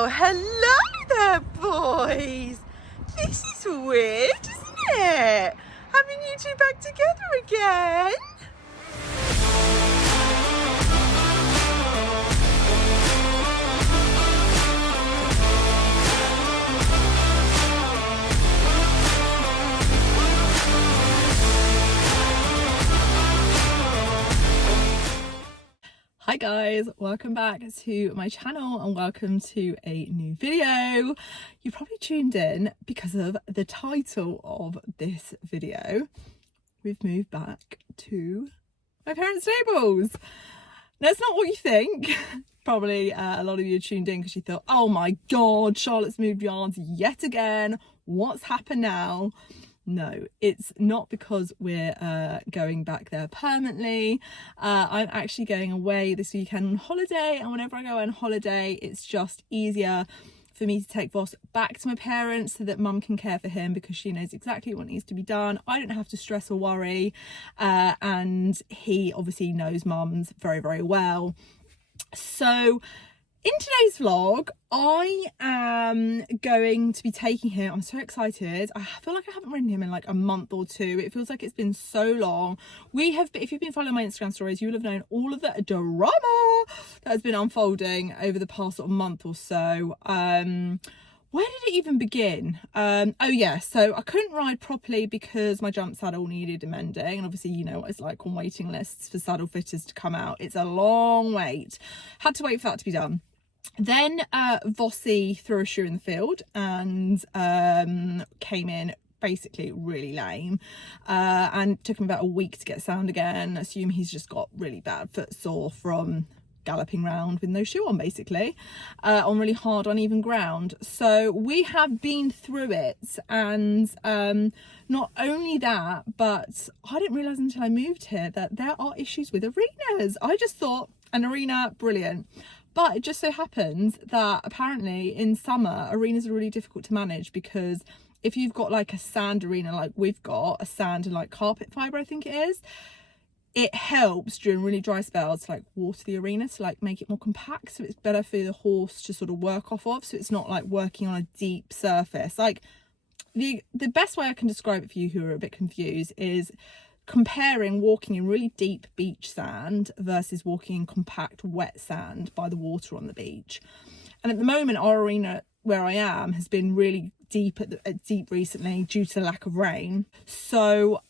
Well, hello there, boys. This is weird, isn't it? Having you two back together again. Hi guys, welcome back to my channel and welcome to a new video. You probably tuned in because of the title of this video. We've moved back to my parents' stables. Now it's not what you think. Probably a lot of you tuned in because you thought, oh my god, Charlotte's moved yards yet again. What's happened now? No, it's not because we're going back there permanently. I'm actually going away this weekend on holiday, and whenever I go on holiday it's just easier for me to take Voss back to my parents so that mum can care for him because she knows exactly what needs to be done. I don't have to stress or worry, and he obviously knows mums very, very well. So in today's vlog, I am going to be taking him. I'm so excited. I feel like I haven't ridden him in like a month or two. It feels like it's been so long. If you've been following my Instagram stories, you will have known all of the drama that has been unfolding over the past sort of month or so. Where did it even begin? Oh yeah, so I couldn't ride properly because my jump saddle needed amending, and obviously you know what it's like on waiting lists for saddle fitters to come out. It's a long wait. Had to wait for that to be done. Then Vossi threw a shoe in the field and came in basically really lame, and took him about a week to get sound again. I assume he's just got really bad foot sore from galloping round with no shoe on, basically, on really hard uneven ground. So we have been through it, and not only that, but I didn't realise until I moved here that there are issues with arenas. I just thought an arena, brilliant. But it just so happens that apparently in summer arenas are really difficult to manage, because if you've got like a sand arena like we've got, a sand and like carpet fibre I think it is, it helps during really dry spells to like water the arena to like make it more compact, so it's better for the horse to sort of work off of, so it's not like working on a deep surface. Like the best way I can describe it for you who are a bit confused is comparing walking in really deep beach sand versus walking in compact wet sand by the water on the beach. And at the moment our arena where I am has been really deep deep recently due to the lack of rain. So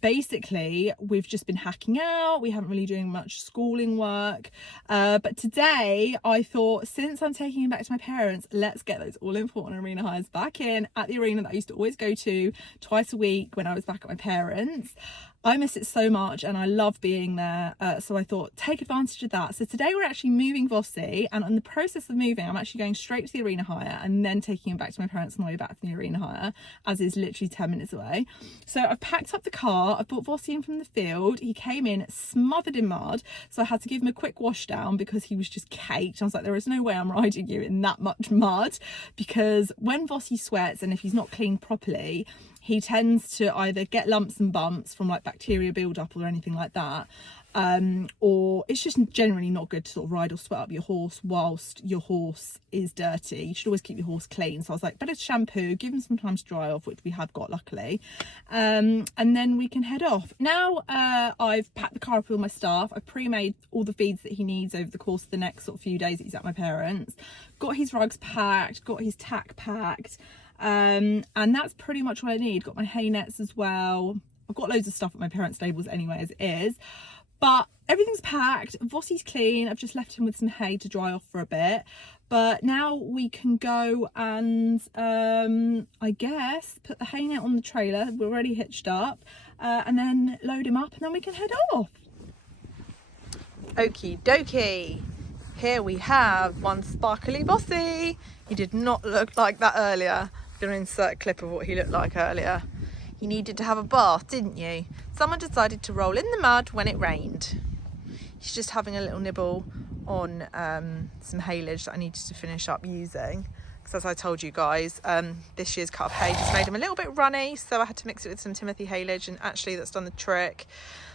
basically we've just been hacking out. We haven't really doing much schooling work, but today I thought, since I'm taking him back to my parents, let's get those all important arena hires back in at the arena that I used to always go to twice a week when I was back at my parents. I miss it so much and I love being there, so I thought take advantage of that. So today we're actually moving Vossi, and in the process of moving I'm actually going straight to the arena hire and then taking him back to my parents on the way back from the arena hire, as is literally 10 minutes away. So I've packed up the car, I've brought Vossi in from the field. He came in smothered in mud, so I had to give him a quick wash down because he was just caked. I was like, there is no way I'm riding you in that much mud, because when Vossi sweats and if he's not cleaned properly, he tends to either get lumps and bumps from like bacteria buildup or anything like that, or it's just generally not good to sort of ride or sweat up your horse whilst your horse is dirty. You should always keep your horse clean. So I was like, better shampoo, give him some time to dry off, which we have got luckily, and then we can head off. Now I've packed the car up with all my stuff. I've pre-made all the feeds that he needs over the course of the next sort of few days that he's at my parents. Got his rugs packed, got his tack packed, and that's pretty much what I need. Got my hay nets as well. I've got loads of stuff at my parents' stables anyway as it is, but everything's packed. Vossi's clean. I've just left him with some hay to dry off for a bit, but now we can go and I guess put the hay net on the trailer. We're already hitched up, and then load him up, and then we can head off. Okie dokie, here we have one sparkly Vossi. He did not look like that earlier. I'm going to insert a clip of what he looked like earlier. You needed to have a bath, didn't you? Someone decided to roll in the mud when it rained. He's just having a little nibble on some haylage that I needed to finish up using. Because as I told you guys, this year's cut of hay just made him a little bit runny, so I had to mix it with some Timothy haylage, and actually that's done the trick.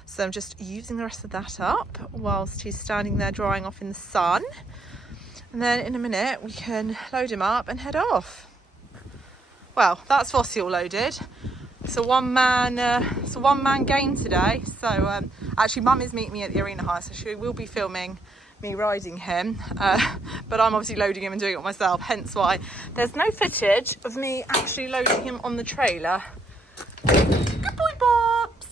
So I'm just using the rest of that up whilst he's standing there drying off in the sun. and then in a minute we can load him up and head off. Well, that's Vossi all loaded. It's a one-man game today. So actually, Mum is meeting me at the arena hire, so she will be filming me riding him. But I'm obviously loading him and doing it myself. Hence why there's no footage of me actually loading him on the trailer. Good boy, Bobs.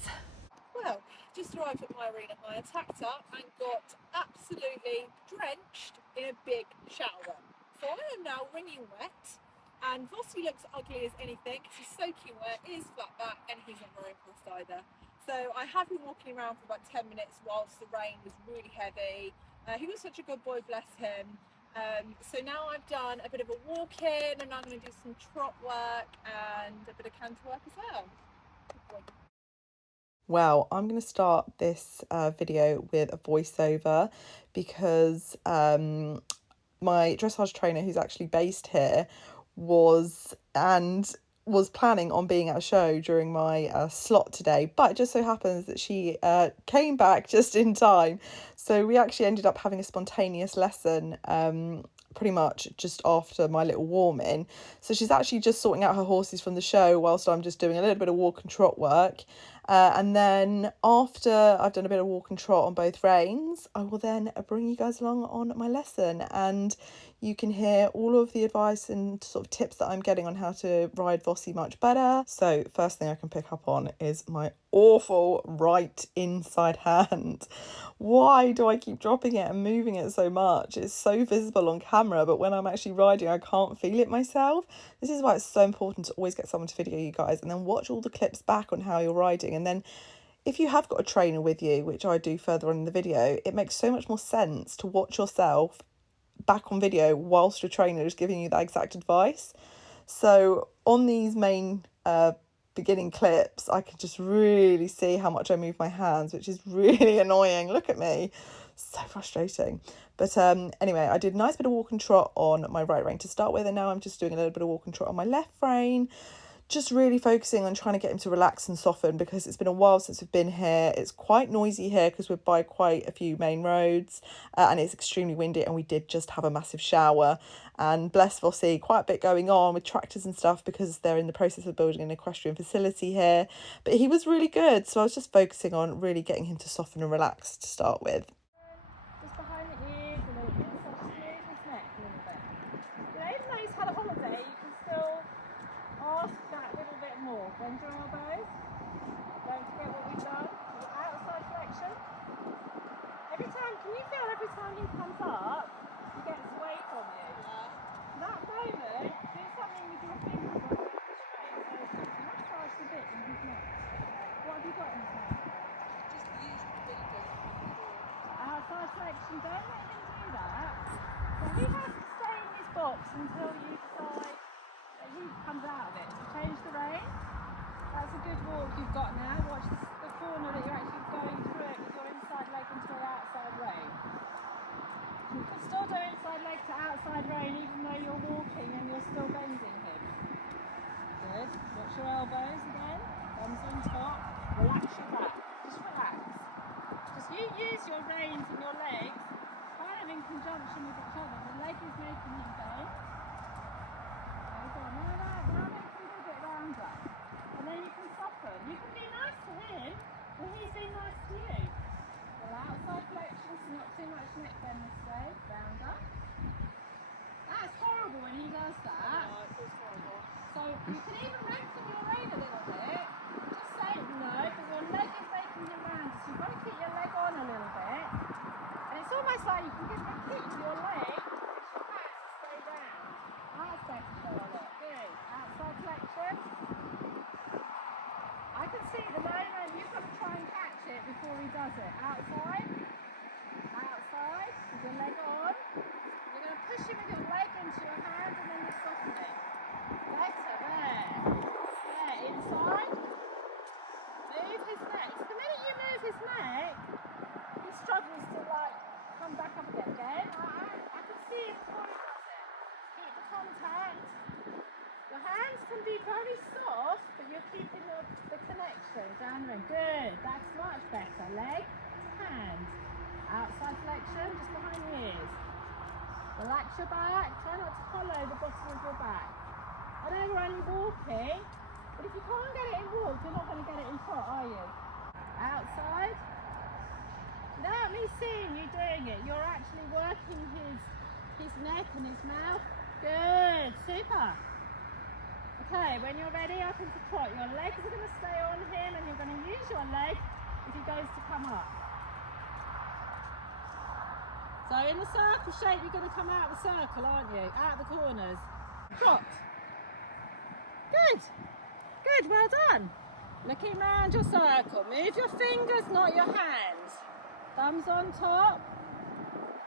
Well, just arrived at my arena hire, tacked up, and got absolutely drenched in a big shower. So I am now wringing wet. And Vossi looks ugly as anything because he's soaking wet, he is flat back, and he's not very impressed either. So I have been walking around for about 10 minutes whilst the rain was really heavy. He was such a good boy, bless him. So now I've done a bit of a walk in, and I'm going to do some trot work and a bit of canter work as well. Good boy. Well, I'm going to start this video with a voiceover because my dressage trainer, who's actually based here, was planning on being at a show during my slot today, but it just so happens that she came back just in time, so we actually ended up having a spontaneous lesson pretty much just after my little warm in. So she's actually just sorting out her horses from the show whilst I'm just doing a little bit of walk and trot work. And then after I've done a bit of walk and trot on both reins, I will then bring you guys along on my lesson, and you can hear all of the advice and sort of tips that I'm getting on how to ride Vossi much better. So first thing I can pick up on is my awful right inside hand. Why do I keep dropping it and moving it so much? It's so visible on camera, but when I'm actually riding, I can't feel it myself. This is why it's so important to always get someone to video you guys and then watch all the clips back on how you're riding. And then if you have got a trainer with you, which I do further on in the video, it makes so much more sense to watch yourself back on video whilst your trainer is giving you that exact advice. So on these main beginning clips, I can just really see how much I move my hands, which is really annoying. Look at me, so frustrating. But anyway, I did a nice bit of walk and trot on my right rein to start with, and now I'm just doing a little bit of walk and trot on my left rein, just really focusing on trying to get him to relax and soften, because it's been a while since we've been here. It's quite noisy here because we're by quite a few main roads, and it's extremely windy, and we did just have a massive shower. And bless Vossi, quite a bit going on with tractors and stuff because they're in the process of building an equestrian facility here. But he was really good, so I was just focusing on really getting him to soften and relax to start with. Just behind the ears and then inside, smooth his neck a little bit. You know, even though he's had a holiday, you can still ask that little bit more. Bend your elbows. Don't forget what we've done. Outside flexion. Every time, can you feel every time he comes up, he gets away from you? Yeah. That moment, do something with your fingers on the straight. So massage the bit in his neck. What have you got in his neck? Just the usual fingers. Outside flexion, don't let him do that. So he has to stay in his box until you decide that he comes out of it. So change the rein. That's a good walk you've got now. Watch the corner that you're actually going through it with your inside leg into your outside rein. You can still do inside leg to outside rein even though you're walking and you're still bending him. Good. Watch your elbows again. Thumbs on top. Relax your back. Just relax. Just you use your reins and your legs kind of in conjunction with each other. The leg is making him bend. Okay, so now make him a bit rounder. And then you can soften. You can be nice to him, but he's being nice to you. Well, outside flexion, so not too much neck bend this way. Rounder. That's horrible when he does that. Oh, it feels horrible. So you can even lengthen your rein a little bit. Just say no, but your leg is making him round. So you've got to keep your leg on a little bit. And it's almost like you can give him a kick with your leg, push your hands to stay down. That's better, Charlotte. Good. Outside flexion. I can see at the moment you've got to try and catch it before he does it. Outside. Outside. With your leg on. You're going to push him with your leg into your hand and then you soften it. Better, there. There, inside. Move his neck. So the minute you move his neck, he struggles to come back up again. I can see it before he does it. Keep the contact. Your hands can be very soft, but you're keeping the connection down there. Good, that's much better. Leg to hand. Outside flexion, just behind the ears. Relax your back. Try not to hollow the bottom of your back. I know we're only walking, but if you can't get it in walk, you're not going to get it in trot, are you? Outside. Without me seeing you doing it, you're actually working his neck and his mouth. Good, super. Okay, when you're ready up into trot, your legs are going to stay on him and you're going to use your leg if he goes to come up. So in the circle shape, you're going to come out of the circle, aren't you? Out of the corners. Trot. Good. Good, well done. Looking round your circle. Move your fingers, not your hands. Thumbs on top.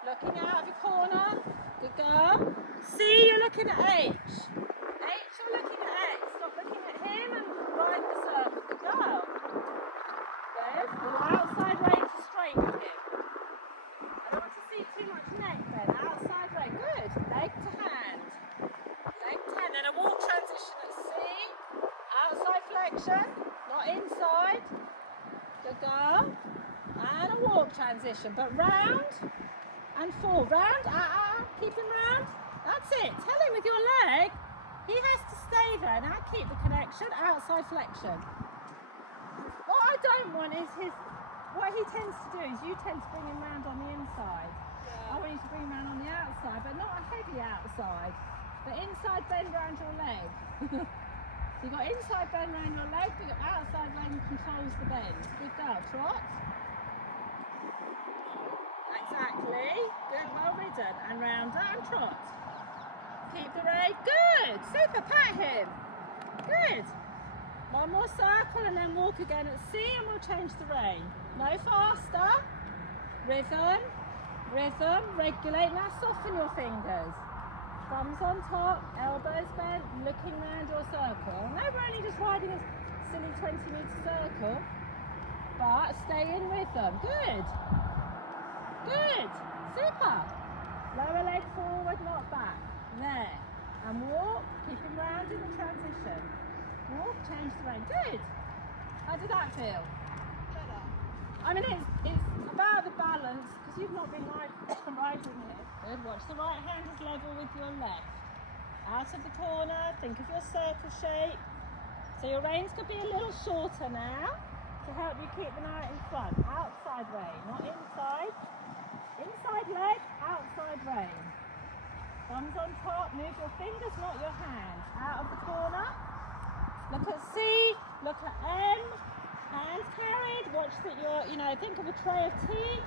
Looking out of your corner. Good girl. C, you're looking at H. H, you're looking at X. Stop looking at him and ride the circle. Good girl. Good. Your outside range is straight with him. I don't want to see too much neck then. Outside range. Good. Leg to hand. Leg to hand. Then a walk transition at C. Outside flexion. Not inside. Good girl. And a walk transition. But round and forward. Round. Keep him round. That's it. Tell him with your leg. He has to stay there. Now keep the connection. Outside flexion. What I don't want is what he tends to do is you tend to bring him round on the inside. Yeah. I want you to bring him round on the outside, but not a heavy outside. But inside bend round your leg. So you've got inside bend round your leg, but your outside bend controls the bend. Good girl. Trot. Exactly. Good, well ridden. And round and trot. Keep the rein. Good. Super. Pat him. Good. One more circle and then walk again at C and we'll change the rein. No faster. Rhythm. Rhythm. Regulate. Now soften your fingers. Thumbs on top. Elbows bent. Looking round your circle. I know we're only just riding a silly 20-metre circle, but stay in rhythm. Good. Good. Super. Lower leg forward, not back. There. And walk. Keep him round in the transition. Walk, change the rein. Good. How did that feel? Better. I mean, it's about the balance because you've not been riding it. Good. Watch the right hand is level with your left. Out of the corner. Think of your circle shape. So your reins could be a little shorter now to help you keep them out in front. Outside rein, not inside. Inside leg, outside rein. Thumbs on top, move your fingers, not your hands. Out of the corner. Look at C, look at M. Hands carried. Watch that think of a tray of tea.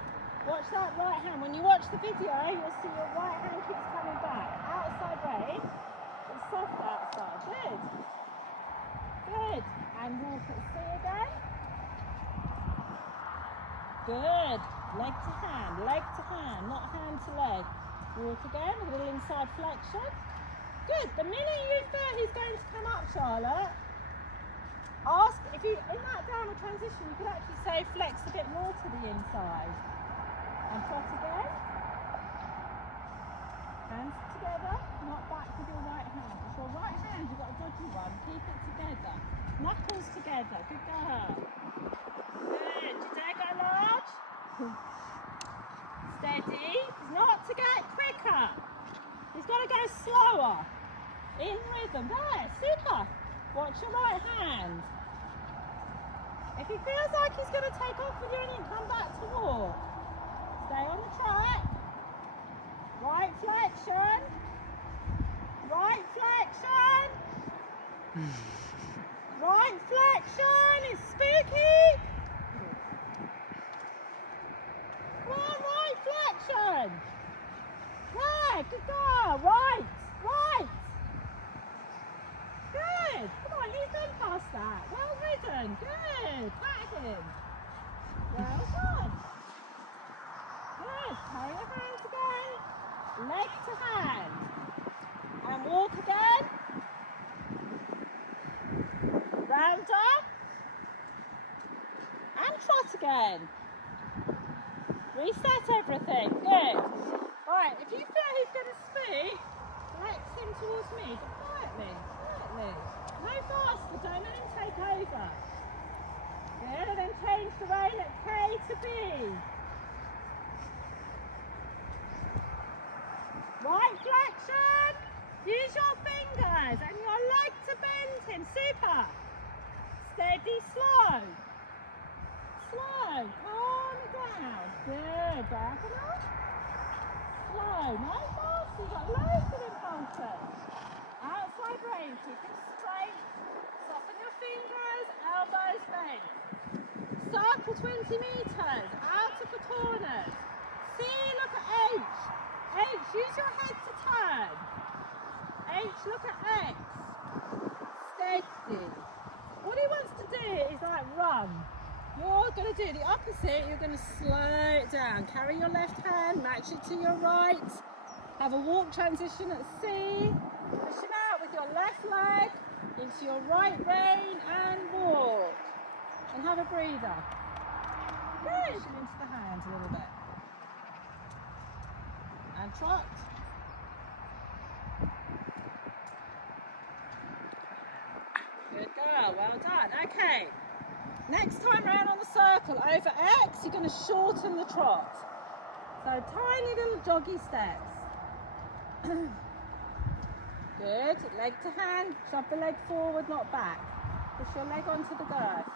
Watch that right hand. When you watch the video, you'll see your right hand keeps coming back. Outside rein. It's soft outside. Good. Good. And walk at C again. Good. Leg to hand, not hand to leg. Walk again with a little inside flexion. Good. The minute you feel he's going to come up, Charlotte, ask if you in that downward transition you could actually say flex a bit more to the inside. And trot again. Hands together, not back with your right hand. It's your right hand, you've got a dodgy one. Keep it together. Knuckles together. Good girl. Good. You dare go large? Steady. He's not to get quicker. He's got to go slower. In rhythm. There. Super. Watch your right hand. If he feels like he's going to take off with you and you come back to walk, stay on the track. Right flexion. Right flexion. Right flexion. It's spooky. Come on, right flexion. There, good girl. Right. Good. Come on, he's done past that. Well ridden. Good. Pat him. Well done. Good. Carry your hands again. Leg to hand. And walk again. Round up. And trot again. Reset everything. Good. Right, if you feel he's going to speak, flex him towards me, but quietly. No faster, don't let him take over. Good, and then change the rein at K to B. Right super. Steady, slow. Slow, calm it down. Good, back and up. Slow, no fast, you've got loads of impulses. Outside rein, keep it straight. Soften your fingers, elbows bent. Circle 20 metres, out of the corners. C, look at H. H, use your head to turn. H, look at X. Steady. What he wants to do is like run. You're going to do the opposite. You're going to slow it down. Carry your left hand, match it to your right. Have a walk transition at C. Push him out with your left leg into your right rein and walk. And have a breather. Good. Push him into the hands a little bit. And trot. Good girl, well done. Okay. Next time round on the circle, over X, you're going to shorten the trot. So tiny little joggy steps. Good. Leg to hand. Shove the leg forward, not back. Push your leg onto the girth.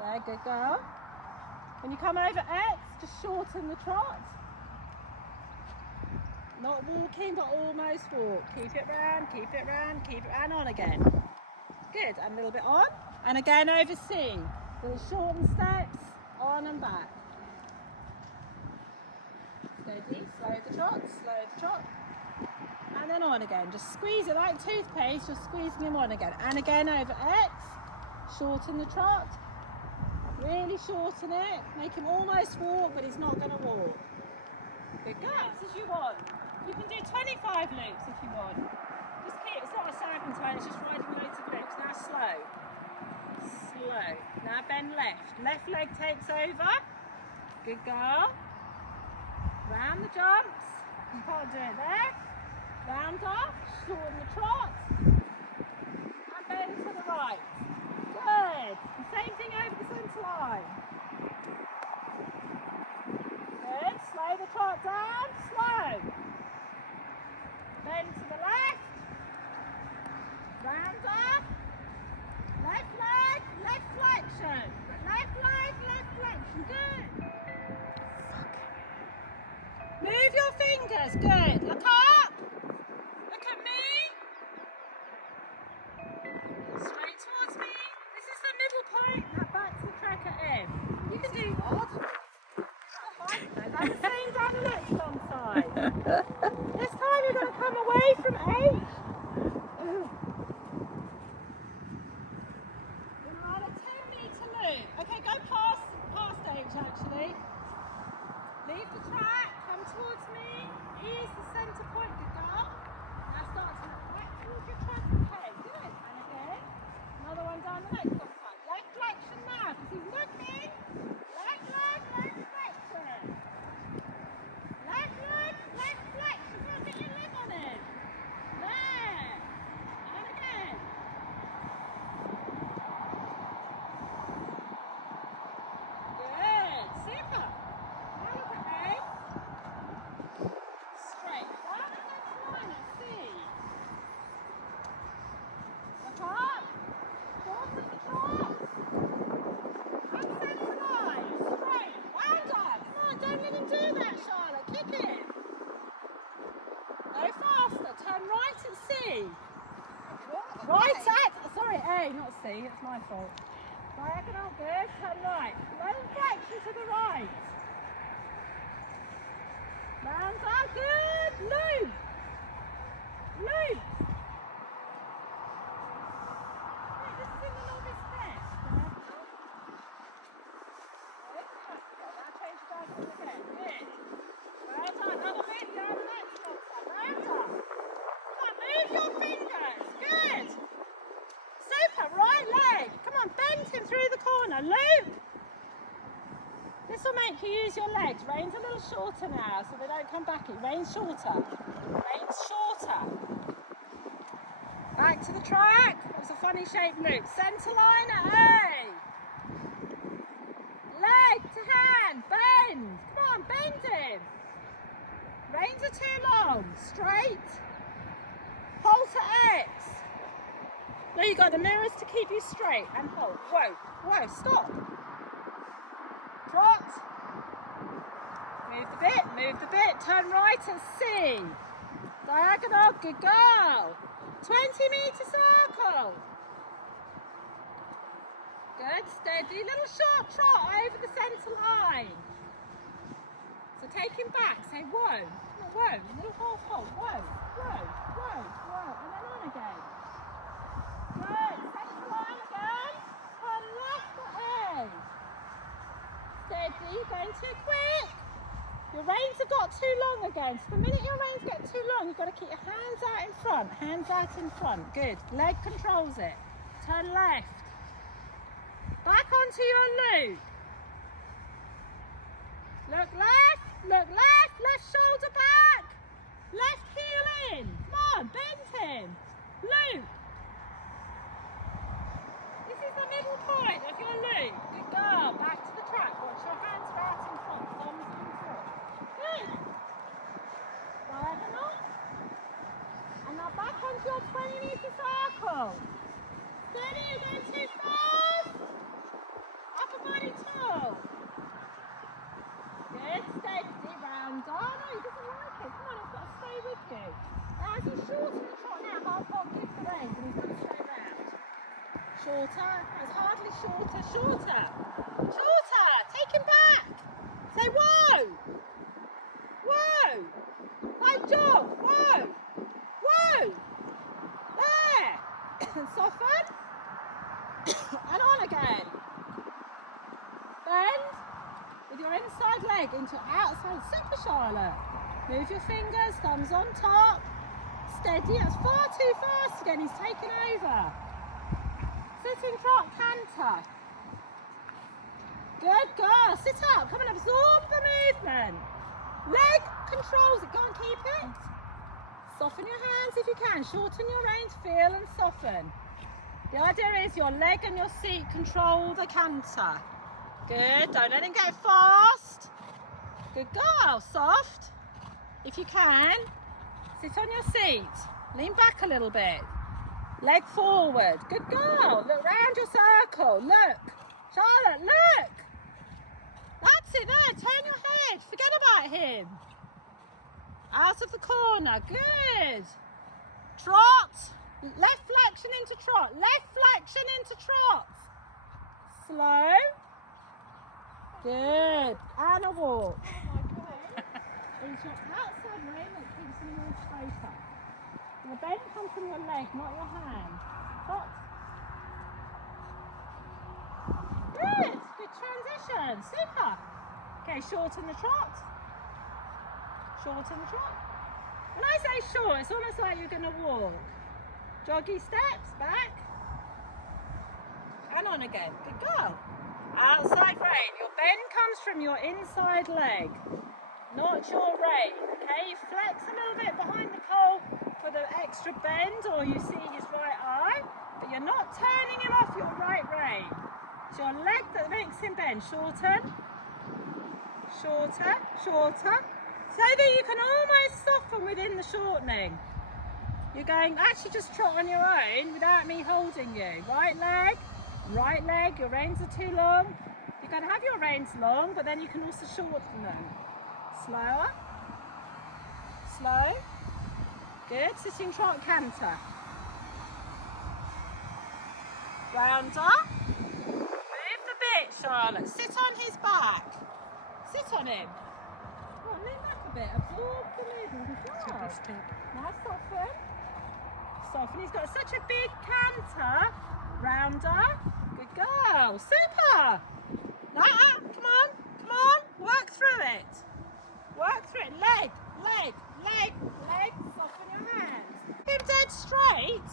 Yeah, good girl. When you come over X, just shorten the trot. Not walking, but almost walk. Keep it round, keep it round, keep it round, on again. Good, and a little bit on. And again over C. Little shortened steps, on and back. Steady, slow the trot. And then on again. Just squeeze it like toothpaste, you're squeezing him on again. And again over X. Shorten the trot. Really shorten it. Make him almost walk, but he's not going to walk. Good girl. As you want. You can do 25 loops if you want. Just keep, it's not a serpentine, it's just riding loads of loops. Now slow. Slow. Now bend left. Left leg takes over. Good girl. Round the jumps. You can't do it there. Round off. Shorten the trot. And bend to the right. Good. And same thing over the centre line. Good. Slow the trot down. Slow. Bend to the left. Round up. Left leg, left flexion. Left leg, left flexion. Good. Move your fingers. Good. Look up. Look at me. Straight towards me. This is the middle point. Now back to the track at M. You can do what? Like the same down the next one side. This time you're going to come away from H. You're on a 10-metre loop. Okay, go past H actually. Leave the track, come towards me. Ease the centre point, good girl. Now start to look back towards your track. Okay, good. And again, another one down the next one side. Leg flexion now, because he's looking. Leg flexion. Leg flexion. Don't get your leg on it. There. And again. Good. Super. Now look at A. Straight. Round the next line at C. Look up. Shorten the trot. And centre line. Straight. Round up. Come on, don't let him do that, Charlotte. Kick it. Go faster. Turn right at C. Right at, sorry, A, not C. It's my fault. Diagonal, good. Turn right. Low flexion to the right. Round up, good. Loop. Loop. Wait, this is in the novice test. Good. Now change the diagonal again. Good. Well done. Another loop down the next one. Well done. Come on, move your fingers. Good. Super. Right leg. Come on, bend him through the corner. Loop. This will make you use your legs. Reins a little shorter now so they don't come back in. Reins shorter. Reins shorter. Back to the track. That was a funny shaped loop. Centre line at A. Leg to hand. Bend. Come on, bend him. Reins are too long. Straight. Pull to X. Now you got the mirrors to keep you straight and hold. Whoa, whoa, stop. Trot. Move the bit, turn right and see. Diagonal, good girl. 20-metre circle. Good, steady, little short trot over the centre line. So take him back, say whoa, whoa, little half hold, whoa, whoa, whoa, whoa, and then on again. Good, centre line again, turn left ahead. Steady, going too quick. Your reins have got too long again, so the minute your reins get too long, you've got to keep your hands out in front, hands out in front, good. Leg controls it, turn left. Back onto your loop. Look left, left shoulder back. Left heel in. Come on, bend him. Loop. This is the middle point of your loop. Good girl. Back to the track. Watch your hands are out in front. Thumbs in front. Good. Diagonal. And now back onto your 20-metre circle. Steady, you're going too fast. Upper body tall. Good, steady, round on. No, he doesn't like it. Come on, it's got to stay with you. Now, as you shorten the trot now, half on, give the reins and he's going to stay round. Shorter, it's hardly shorter, shorter. Shorter, take him back. Say whoa. Whoa. Like jog, whoa. Whoa. There. Soften. And on again. Bend with your inside leg into outside. Super, Charlotte. Move your fingers, thumbs on top. Steady. That's far too fast again. He's taken over. Sitting trot, canter. Good girl. Sit up. Come and absorb the movement. Leg controls it. Go and keep it. Soften your hands if you can. Shorten your reins. Feel and soften. The idea is your leg and your seat control the canter. Good, don't let him get fast. Good girl, soft. If you can, sit on your seat. Lean back a little bit. Leg forward. Good girl. Look round your circle. Look. Charlotte, look. That's it there. Turn your head. Forget about him. Out of the corner. Good. Trot. Left flexion into trot. Left flexion into trot. Slow. Good. And a walk. It's your outside rein that keeps you more straighter. The bend comes from your leg, not your hand. Trot. Good. Good transition. Super. Okay, shorten the trot. Shorten the trot. When I say short, it's almost like you're going to walk. Joggy steps, back. And on again. Good girl. Outside rein. Your bend comes from your inside leg, not your rein. Okay, you flex a little bit behind the coal for the extra bend, or you see his right eye, but you're not turning him off your right rein. It's your leg that makes him bend. Shorten, shorter, shorter, so that you can almost soften within the shortening. You're going, actually just trot on your own without me holding you. Right leg, your reins are too long. You're going to have your reins long, but then you can also shorten them. Slower. Slow. Good. Sitting trot, canter. Rounder. Move the bit, Charlotte. Sit on his back. Sit on him. Come on, lean back a bit. Absorb the movement. Good job. Now soften. Soften. He's got such a big canter. Rounder. Good girl. Super. Now, come on. Come on. Work through it. Work through it. Leg, leg, leg, leg. Soften your hands. Him dead straight.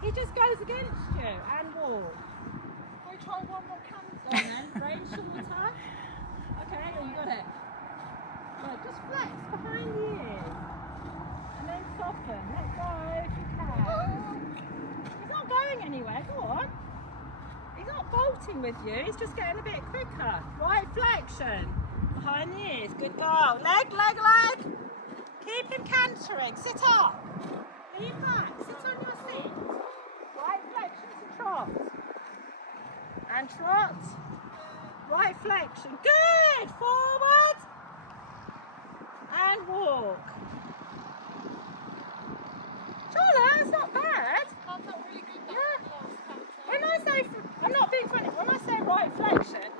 He just goes against you and walk. We try one more canter then. Rein shorter. Okay, you got it. Look, just flex behind the ears. And then soften. Let go if you can. He's not going anywhere. Go on. He's not bolting with you. He's just getting a bit quicker. Right flexion. Behind the ears. Good girl. Leg, leg, leg. Keep him cantering. Sit up. Lean back. Sit on your seat. Right flexion to trot. And trot. Right flexion. Good. Forward. And walk. Chola, that's not bad. I felt really good that last time. When I say, I'm not being funny, when I say right flexion,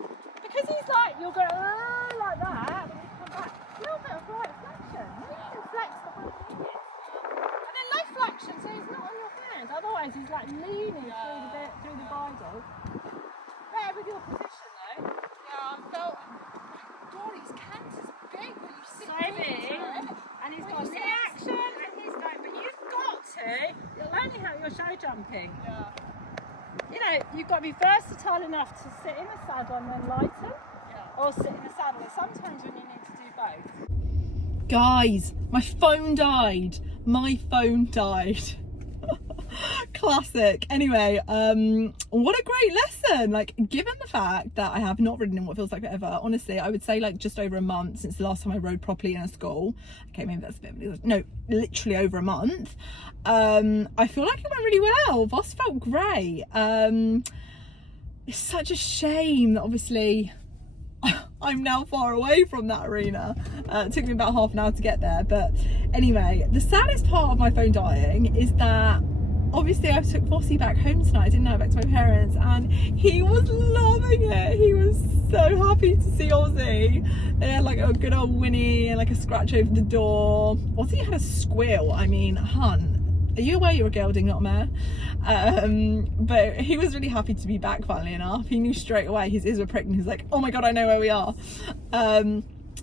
because he's like, you'll go like that, when you come back, a little bit of right flexion. You can flex the whole thing. And then leg flexion, so he's not on your hand. Otherwise, he's like leaning through the bridle. Better with your position though. Yeah, I felt, God, his canter's big when you sit So into big. it. And he's got reaction, and he's going, but you've got to, you're learning how you're show jumping. Yeah. You know, you've got to be versatile enough to sit in the saddle and then lighten, or sit in the saddle. There's sometimes when you need to do both. Guys, my phone died. Classic. Anyway, what a great lesson. Like, given the fact that I have not ridden in what feels like forever, honestly, I would say like just over a month since the last time I rode properly in a school. Okay, maybe that's a bit, no, literally over a month. I feel like it went really well. Voss felt great. It's such a shame that obviously I'm now far away from that arena. It took me about half an hour to get there, but anyway, the saddest part of my phone dying is that obviously I took Vossi back home tonight, I didn't know, back to my parents, and he was loving it. He was so happy to see Ozzy. They had like a good old whinny and like a scratch over the door. Ozzy had a squeal. I mean, hun, are you aware you're a gelding, not a mare? But he was really happy to be back, funnily enough. He knew straight away, his ears were pricked and he's like, oh my God, I know where we are.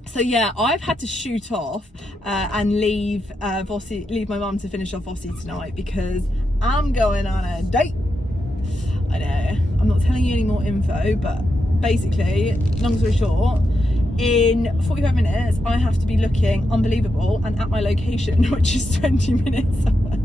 So yeah, I've had to shoot off and leave my mum to finish off Vossi tonight because I'm going on a date. I know, I'm not telling you any more info, but basically, long story short, in 45 minutes, I have to be looking unbelievable and at my location, which is 20 minutes away.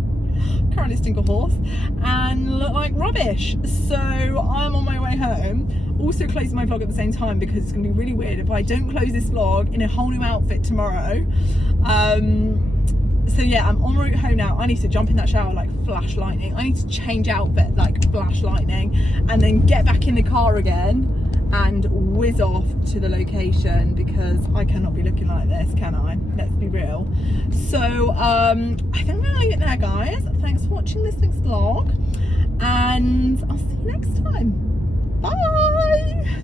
Currently stink a horse and look like rubbish. So I'm on my way home, also closing my vlog at the same time because it's gonna be really weird if I don't close this vlog in a whole new outfit tomorrow. So yeah, I'm en route home now. I need to jump in that shower like flash lightning. I need to change outfit like flash lightning and then get back in the car again and whiz off to the location because I cannot be looking like this, can I? Let's be real. So I think I'm gonna leave it there, guys. Thanks for watching this week's vlog and I'll see you next time. Bye.